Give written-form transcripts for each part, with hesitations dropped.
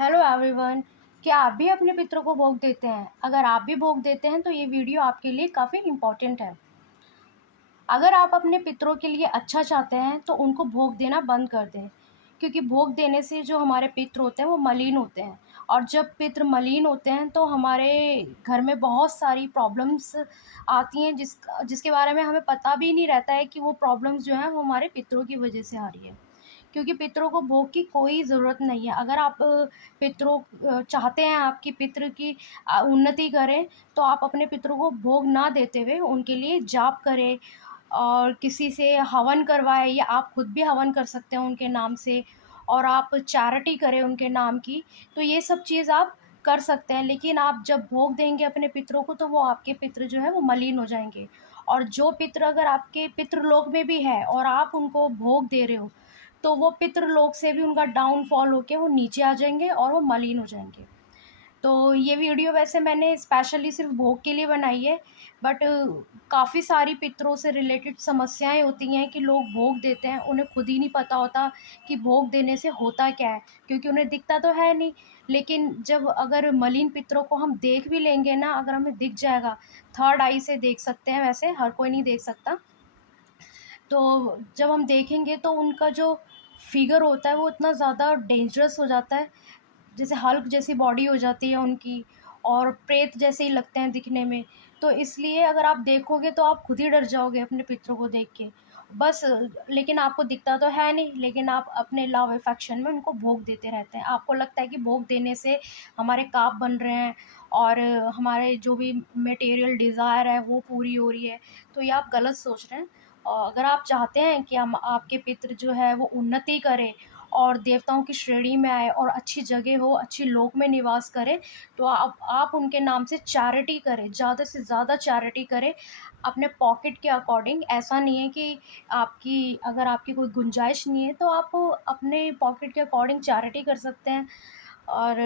Hello everyone. क्या आप भी अपने पितरों को भोग देते हैं? अगर आप भी भोग देते हैं तो ये वीडियो आपके लिए काफ़ी इम्पॉर्टेंट है। अगर आप अपने पितरों के लिए अच्छा चाहते हैं तो उनको भोग देना बंद कर दें, क्योंकि भोग देने से जो हमारे पितर होते हैं वो मलिन होते हैं। और जब पितर मलिन होते हैं तो हमारे घर में बहुत सारी प्रॉब्लम्स आती हैं, जिसके बारे में हमें पता भी नहीं रहता है कि वो प्रॉब्लम्स जो हैं वो हमारे पितरों की वजह से आ रही है। क्योंकि पितरों को भोग की कोई ज़रूरत नहीं है। अगर आप पितरों चाहते हैं आपकी पितृ की उन्नति करें, तो आप अपने पितरों को भोग ना देते हुए उनके लिए जाप करें और किसी से हवन करवाएँ, या आप खुद भी हवन कर सकते हैं उनके नाम से, और आप चैरिटी करें उनके नाम की। तो ये सब चीज़ आप कर सकते हैं। लेकिन आप जब भोग देंगे अपने पितरों को, तो वो आपके पितृ जो है वो मलिन हो जाएँगे। और जो पितृ अगर आपके पितृलोक में भी है और आप उनको भोग दे रहे हो, तो वो पितृलोक से भी उनका डाउनफॉल होके वो नीचे आ जाएँगे और वो मलिन हो जाएँगे। तो ये वीडियो वैसे मैंने स्पेशली सिर्फ़ भोग के लिए बनाई है, बट काफ़ी सारी पितरों से रिलेटेड समस्याएँ होती हैं कि लोग भोग देते हैं, उन्हें खुद ही नहीं पता होता कि भोग देने से होता क्या है, क्योंकि उन्हें दिखता तो है नहीं। लेकिन जब अगर मलिन पितरों को हम देख भी लेंगे ना, अगर हमें दिख जाएगा, थर्ड आई से देख सकते हैं, वैसे हर कोई नहीं देख सकता। तो जब हम देखेंगे तो उनका जो फ़िगर होता है वो इतना ज़्यादा डेंजरस हो जाता है, जैसे हल्क जैसी बॉडी हो जाती है उनकी, और प्रेत जैसे ही लगते हैं दिखने में। तो इसलिए अगर आप देखोगे तो आप खुद ही डर जाओगे अपने पितरों को देख के। बस लेकिन आपको दिखता तो है नहीं, लेकिन आप अपने लव अफेक्शन में उनको भोग देते रहते हैं। आपको लगता है कि भोग देने से हमारे पाप बन रहे हैं और हमारे जो भी मटेरियल डिज़ायर है वो पूरी हो रही है। तो ये आप गलत सोच रहे हैं। अगर आप चाहते हैं कि हम आपके पितृ जो है वो उन्नति करें और देवताओं की श्रेणी में आए और अच्छी जगह हो, अच्छी लोक में निवास करें, तो आप उनके नाम से चैरिटी करें, ज़्यादा से ज़्यादा चैरिटी करें अपने पॉकेट के अकॉर्डिंग। ऐसा नहीं है कि अगर आपकी कोई गुंजाइश नहीं है, तो आप अपने पॉकेट के अकॉर्डिंग चैरिटी कर सकते हैं। और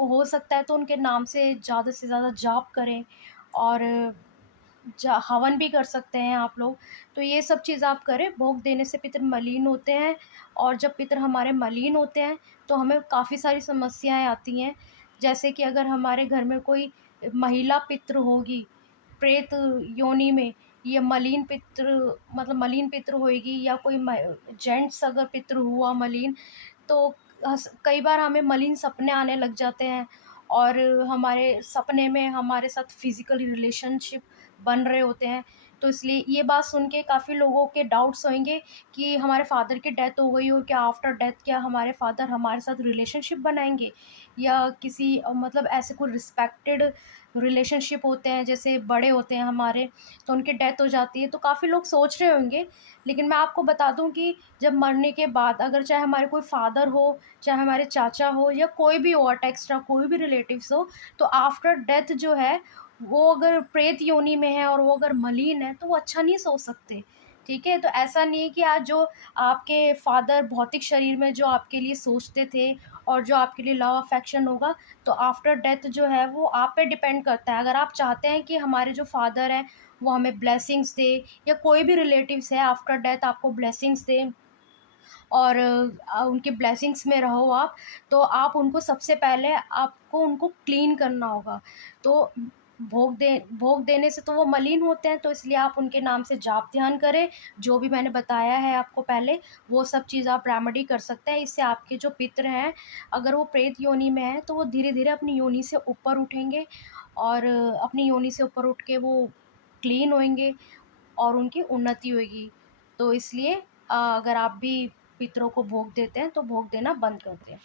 हो सकता है तो उनके नाम से ज़्यादा जाप करें, और हवन भी कर सकते हैं आप लोग। तो ये सब चीज़ आप करें। भोग देने से पितर मलिन होते हैं, और जब पितर हमारे मलिन होते हैं तो हमें काफ़ी सारी समस्याएं आती हैं। जैसे कि अगर हमारे घर में कोई महिला पितृ होगी प्रेत योनि में, ये मलिन पितृ, मतलब मलिन पितृ होएगी, या कोई जेंट्स अगर पितृ हुआ मलिन, तो कई बार हमें मलिन सपने आने लग जाते हैं, और हमारे सपने में हमारे साथ फिज़िकली रिलेशनशिप बन रहे होते हैं। तो इसलिए ये बात सुन के काफ़ी लोगों के डाउट्स होंगे कि हमारे फादर की डेथ हो गई, और क्या आफ्टर डेथ क्या हमारे फादर हमारे साथ रिलेशनशिप बनाएँगे, या किसी मतलब ऐसे कोई रिस्पेक्टेड रिलेशनशिप होते हैं, जैसे बड़े होते हैं हमारे, तो उनकी डेथ हो जाती है। तो काफ़ी लोग सोच रहे होंगे। लेकिन मैं आपको बता दूँ कि जब मरने के बाद अगर चाहे हमारे कोई फादर हो, चाहे हमारे चाचा हो, या कोई भी हो, एक्स्ट्रा कोई भी रिलेटिव्स हो, तो आफ्टर डेथ जो है, वो अगर प्रेत योनि में है और वो अगर मलिन है, तो वो अच्छा नहीं सोच सकते। ठीक है? तो ऐसा नहीं है कि आज जो आपके फादर भौतिक शरीर में जो आपके लिए सोचते थे और जो आपके लिए लव अफेक्शन होगा, तो आफ्टर डेथ जो है वो आप पे डिपेंड करता है। अगर आप चाहते हैं कि हमारे जो फादर हैं वो हमें ब्लेसिंग्स दे, या कोई भी रिलेटिव्स है आफ्टर डेथ आपको ब्लेसिंग्स दे, और उनके ब्लेसिंग्स में रहो आप, तो आप उनको सबसे पहले आपको उनको क्लीन करना होगा। तो भोग देने से तो वो मलिन होते हैं, तो इसलिए आप उनके नाम से जाप ध्यान करें। जो भी मैंने बताया है आपको पहले, वो सब चीज़ आप रेमेडी कर सकते हैं। इससे आपके जो पितृ हैं, अगर वो प्रेत योनि में हैं, तो वो धीरे-धीरे अपनी योनि से ऊपर उठेंगे, और अपनी योनि से ऊपर उठ के वो क्लीन होएँगे और उनकी उन्नति होएगी। तो इसलिए अगर आप भी पितरों को भोग देते हैं, तो भोग देना बंद कर दें।